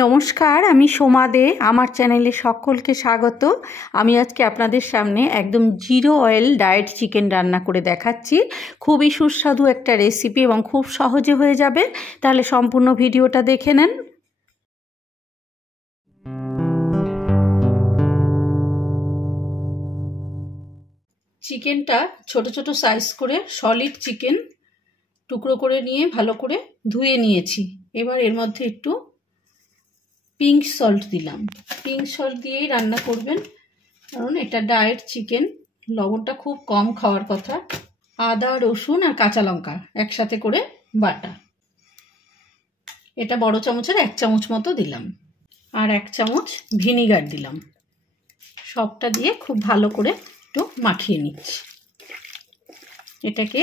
নমস্কার, আমি সোমা দে। আমার চ্যানেলে সকলকে স্বাগত। আমি আজকে আপনাদের সামনে একদম জিরো অয়েল ডায়েট চিকেন রান্না করে দেখাচ্ছি। খুবই সুস্বাদু একটা রেসিপি এবং খুব সহজে হয়ে যাবে। তাহলে সম্পূর্ণ ভিডিওটা দেখে নেন। চিকেনটা ছোট ছোট সাইজ করে সলিড চিকেন টুকরো করে নিয়ে ভালো করে ধুয়ে নিয়েছি। এবার এর মধ্যে একটু পিঙ্ক সল্ট দিলাম। পিঙ্ক সল্ট দিয়েই রান্না করবেন, কারণ এটা ডায়েট চিকেন, লবণটা খুব কম খাওয়ার কথা। আদা, রসুন আর কাঁচা লঙ্কা একসাথে করে বাটা, এটা বড় চামচের 1 চামচ মতো দিলাম। আর 1 চামচ ভিনিগার দিলাম। সবটা দিয়ে খুব ভালো করে একটু মাখিয়ে নিচ্ছি। এটাকে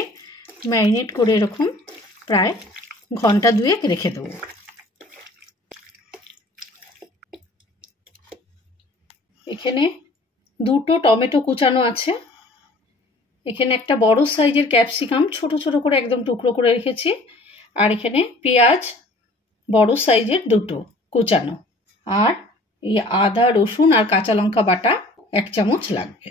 ম্যারিনেট করে এরকম প্রায় ঘন্টা 2 রেখে দেবো। এখানে 2টো টমেটো কুচানো আছে। এখানে একটা বড় সাইজের ক্যাপসিকাম ছোট ছোট করে একদম টুকরো করে রেখেছি। আর এখানে পেঁয়াজ বড় সাইজের 2টো কুচানো। আর এই আদা, রসুন আর কাঁচা লঙ্কা বাটা 1 চামচ লাগবে।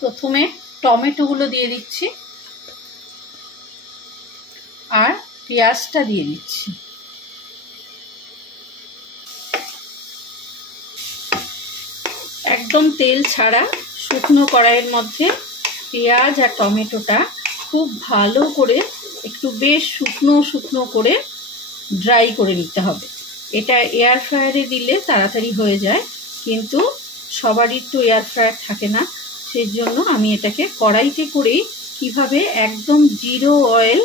প্রথমে টমেটোগুলো দিয়ে দিচ্ছি আর পেঁয়াজটা দিয়ে দিচ্ছি। একদম তেল ছাড়া শুকনো কড়াইয়ের মধ্যে পেঁয়াজ আর টমেটোটা খুব ভালো করে একটু বেশ শুকনো শুকনো করে ড্রাই করে নিতে হবে। এটা এয়ার ফ্রায়ারে দিলে তাড়াতাড়ি হয়ে যায়, কিন্তু সবারই তো এয়ার ফ্রায়ার থাকে না। সেই জন্য আমি এটাকে কড়াইতে করেই কিভাবে একদম জিরো অয়েল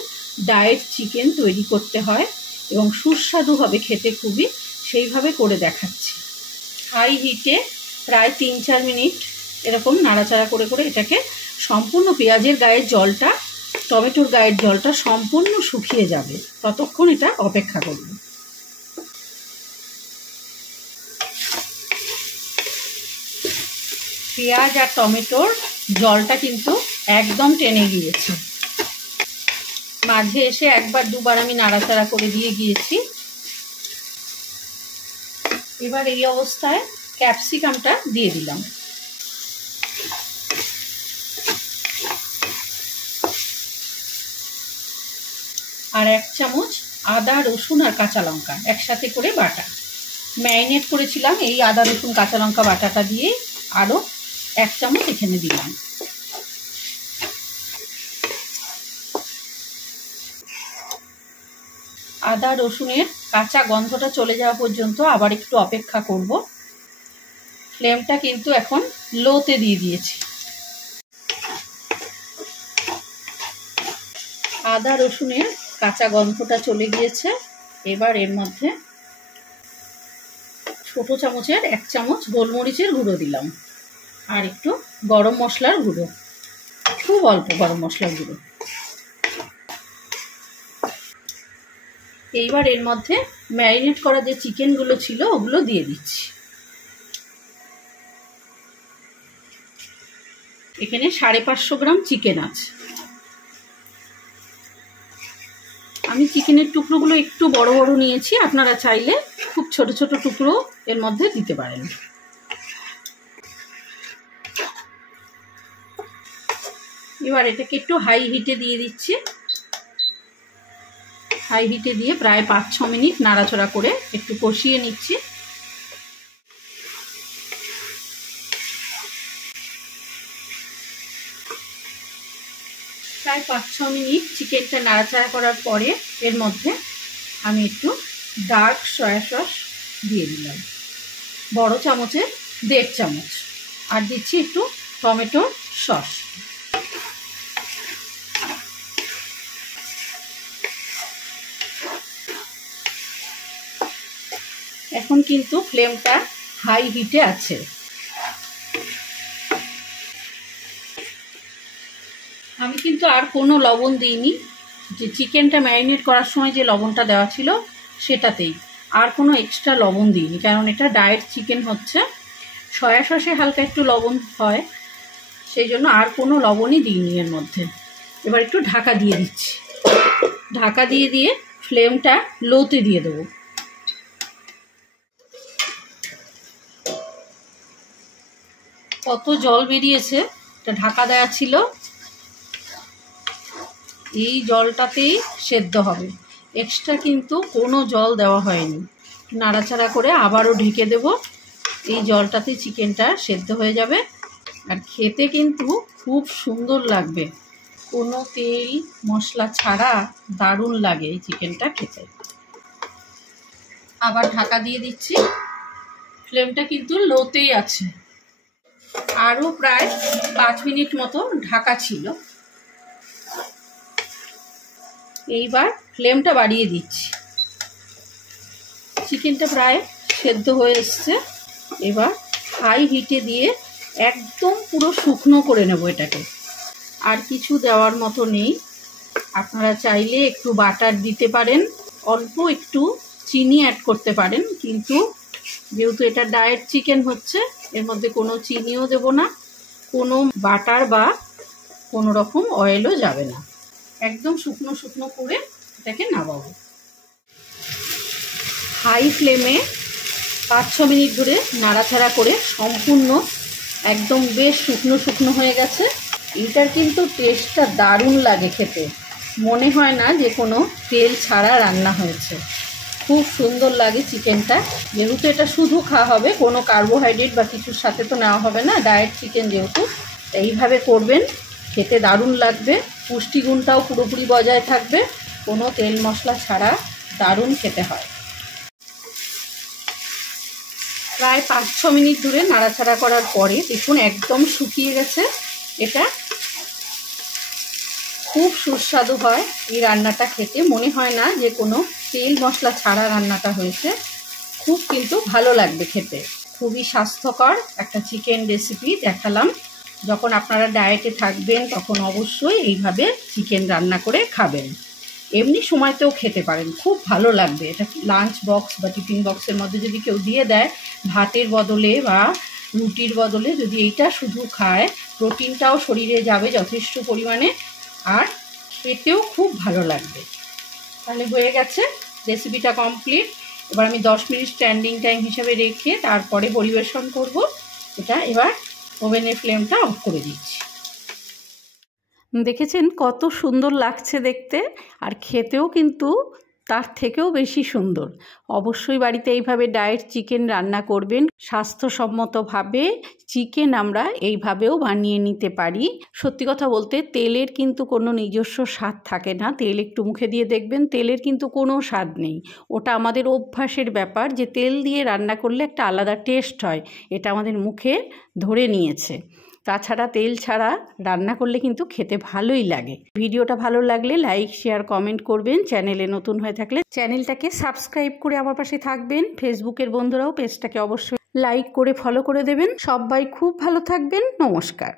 ডায়েট চিকেন তৈরি করতে হয় এবং সুস্বাদু হবে খেতে খুবই, সেইভাবে করে দেখাচ্ছি। হাই হিটে প্রায় 3-4 মিনিট এরকম নাড়াচাড়া করে করে এটাকে সম্পূর্ণ পেঁয়াজের গায়ের জলটা, টমেটোর গায়ের জলটা সম্পূর্ণ শুকিয়ে যাবে, ততক্ষণ এটা অপেক্ষা করব। পেঁয়াজ আর টমেটোর জলটা কিন্তু একদম টেনে গিয়েছে। মাঝে এসে 1-2বার আমি নাড়াচাড়া করে দিয়ে গিয়েছি। এবার এই অবস্থায় ক্যাপসিকামটা দিয়ে দিলাম। আর 1 চামচ আদা, রসুন আর কাঁচা লঙ্কা একসাথে করে বাটা। ম্যারিনেট করেছিলাম এই আদা, রসুন, কাঁচা লঙ্কা বাটাটা দিয়ে আরও 1 চামচ এখানে দিলাম। আদা রসুনের কাঁচা গন্ধটা চলে যাওয়া পর্যন্ত আবার একটু অপেক্ষা করব। ফ্লেমটা কিন্তু এখন লোতে দিয়ে দিয়েছি। আদা রসুনের কাঁচা গন্ধটা চলে গিয়েছে। এবার এর মধ্যে ছোট চামচের 1 চামচ গোলমরিচের গুঁড়ো দিলাম আর একটু গরম মশলার গুঁড়ো, খুব অল্প গরম মশলার গুঁড়ো। এইবার এর মধ্যে ম্যারিনেট করা যে চিকেনগুলো ছিল ওগুলো দিয়ে দিচ্ছি। এখানে 550 গ্রাম চিকেন আছে। আমি চিকেনের টুকরোগুলো একটু বড় বড় নিয়েছি, আপনারা চাইলে খুব ছোট ছোট টুকরো এর মধ্যে দিতে পারেন। এবার এটাকে একটু হাই হিটে দিয়ে দিচ্ছি। হাই হিটে দিয়ে প্রায় 5-6 মিনিট নাড়াচাড়া করে একটু কষিয়ে নিচ্ছি। প্রায় 5-6 মিনিট চিকেনটা নাড়াচাড়া করার পরে এর মধ্যে আমি একটু ডার্ক সয়া সস দিয়ে দিলাম, বড় চামচের 1.5 চামচ। আর দিচ্ছি একটু টমেটো সস। এখন কিন্তু ফ্লেমটা হাই হিটে আছে। আমি কিন্তু আর কোনো লবণ দিইনি, যে চিকেনটা ম্যারিনেট করার সময় যে লবণটা দেওয়া ছিল সেটাতেই, আর কোনো এক্সট্রা লবণ দিইনি, কারণ এটা ডায়েট চিকেন হচ্ছে। সয়া সসে হালকা একটু লবণ হয়, সেই জন্য আর কোনো লবণই দিইনি এর মধ্যে। এবার একটু ঢাকা দিয়ে দিচ্ছি। ঢাকা দিয়ে ফ্লেমটা লোতে দিয়ে দেবো। কত জল বেরিয়েছে, এটা ঢাকা দেওয়া ছিল, এই জলটাতেই সেদ্ধ হবে, এক্সট্রা কিন্তু কোনো জল দেওয়া হয়নি। নাড়াচাড়া করে আবারও ঢেকে দেব, এই জলটাতেই চিকেনটা সেদ্ধ হয়ে যাবে। আর খেতে কিন্তু খুব সুন্দর লাগবে, কোনো তেল মশলা ছাড়া দারুণ লাগে এই চিকেনটা খেতে। আবার ঢাকা দিয়ে দিচ্ছি, ফ্লেমটা কিন্তু লোতেই আছে। আরও প্রায় 5 মিনিট মতো ঢাকা ছিল। এইবার ফ্লেমটা বাড়িয়ে দিচ্ছি, চিকেনটা প্রায় সেদ্ধ হয়ে এসছে। এবার হাই হিটে দিয়ে একদম পুরো শুকনো করে নেব এটাকে, আর কিছু দেওয়ার মতো নেই। আপনারা চাইলে একটু বাটার দিতে পারেন, অল্প একটু চিনি অ্যাড করতে পারেন, কিন্তু যেহেতু এটা ডায়েট চিকেন হচ্ছে, এর মধ্যে কোনো চিনিও দেব না, কোনো বাটার বা কোনো রকম অয়েলও যাবে না। একদম শুকনো শুকনো করে এটাকে নামাবো। হাই ফ্লেমে 5-6 মিনিট ধরে নাড়াচাড়া করে সম্পূর্ণ একদম বেশ শুকনো শুকনো হয়ে গেছে। এটার কিন্তু টেস্টটা দারুণ লাগে খেতে, মনে হয় না যে কোনো তেল ছাড়া রান্না হয়েছে, খুব সুন্দর লাগে চিকেনটা। যেহেতু এটা শুধু খাওয়া হবে, কোনো কার্বোহাইড্রেট বা কিছুর সাথে তো নেওয়া হবে না, ডায়েট চিকেন যেহেতু, এইভাবে করবেন, খেতে দারুণ লাগবে, পুষ্টিগুণটাও পুরোপুরি বজায় থাকবে, কোনো তেল মশলা ছাড়া দারুণ খেতে হয়। প্রায় 5-6 মিনিট ধরে নাড়াচাড়া করার পরে দেখুন একদম শুকিয়ে গেছে। এটা খুব সুস্বাদু হয় এই রান্নাটা খেতে, মনে হয় না যে কোনো তেল মশলা ছাড়া রান্নাটা হয়েছে, খুব কিন্তু ভালো লাগবে খেতে। খুবই স্বাস্থ্যকর একটা চিকেন রেসিপি দেখালাম। যখন আপনারা ডায়েটে থাকবেন তখন অবশ্যই এইভাবে চিকেন রান্না করে খাবেন, এমনি সময়তেও খেতে পারেন, খুব ভালো লাগবে। এটা লাঞ্চ বক্স বা টিফিন বক্সের মধ্যে যদি কেউ দিয়ে দেয়, ভাতের বদলে বা রুটির বদলে যদি এইটা শুধু খায়, প্রোটিনটাও শরীরে যাবে যথেষ্ট পরিমাণে, আর খেতেও খুব ভালো লাগবে। তাহলে হয়ে গেছে, রেসিপিটা কমপ্লিট। এবার আমি 10 মিনিট স্ট্যান্ডিং টাইম হিসাবে রেখে তারপরে পরিবেশন করব। এটা এবার ওভেনের ফ্লেমটা অফ করে দিচ্ছি। দেখেছেন কত সুন্দর লাগছে দেখতে, আর খেতেও কিন্তু তার থেকেও বেশি সুন্দর। অবশ্যই বাড়িতে এইভাবে ডায়েট চিকেন রান্না করবেন। স্বাস্থ্যসম্মতভাবে চিকেন আমরা এইভাবেও বানিয়ে নিতে পারি। সত্যি কথা বলতে তেলের কিন্তু কোনো নিজস্ব স্বাদ থাকে না, তেল একটু মুখে দিয়ে দেখবেন, তেলের কিন্তু কোনো স্বাদ নেই। ওটা আমাদের অভ্যাসের ব্যাপার, যে তেল দিয়ে রান্না করলে একটা আলাদা টেস্ট হয়, এটা আমাদের মুখে ধরে নিয়েছে। তাছাড়া তেল ছাড়া রান্না করলে কিন্তু খেতে ভালোই লাগে। ভিডিওটা ভালো লাগলে লাইক শেয়ার কমেন্ট করবেন। চ্যানেলে নতুন হয়ে থাকলে চ্যানেলটাকে সাবস্ক্রাইব করে আমার পাশে থাকবেন। ফেসবুকের বন্ধুরাও পেজটাকে অবশ্যই লাইক করে ফলো করে দেবেন। সবাই খুব ভালো থাকবেন। নমস্কার।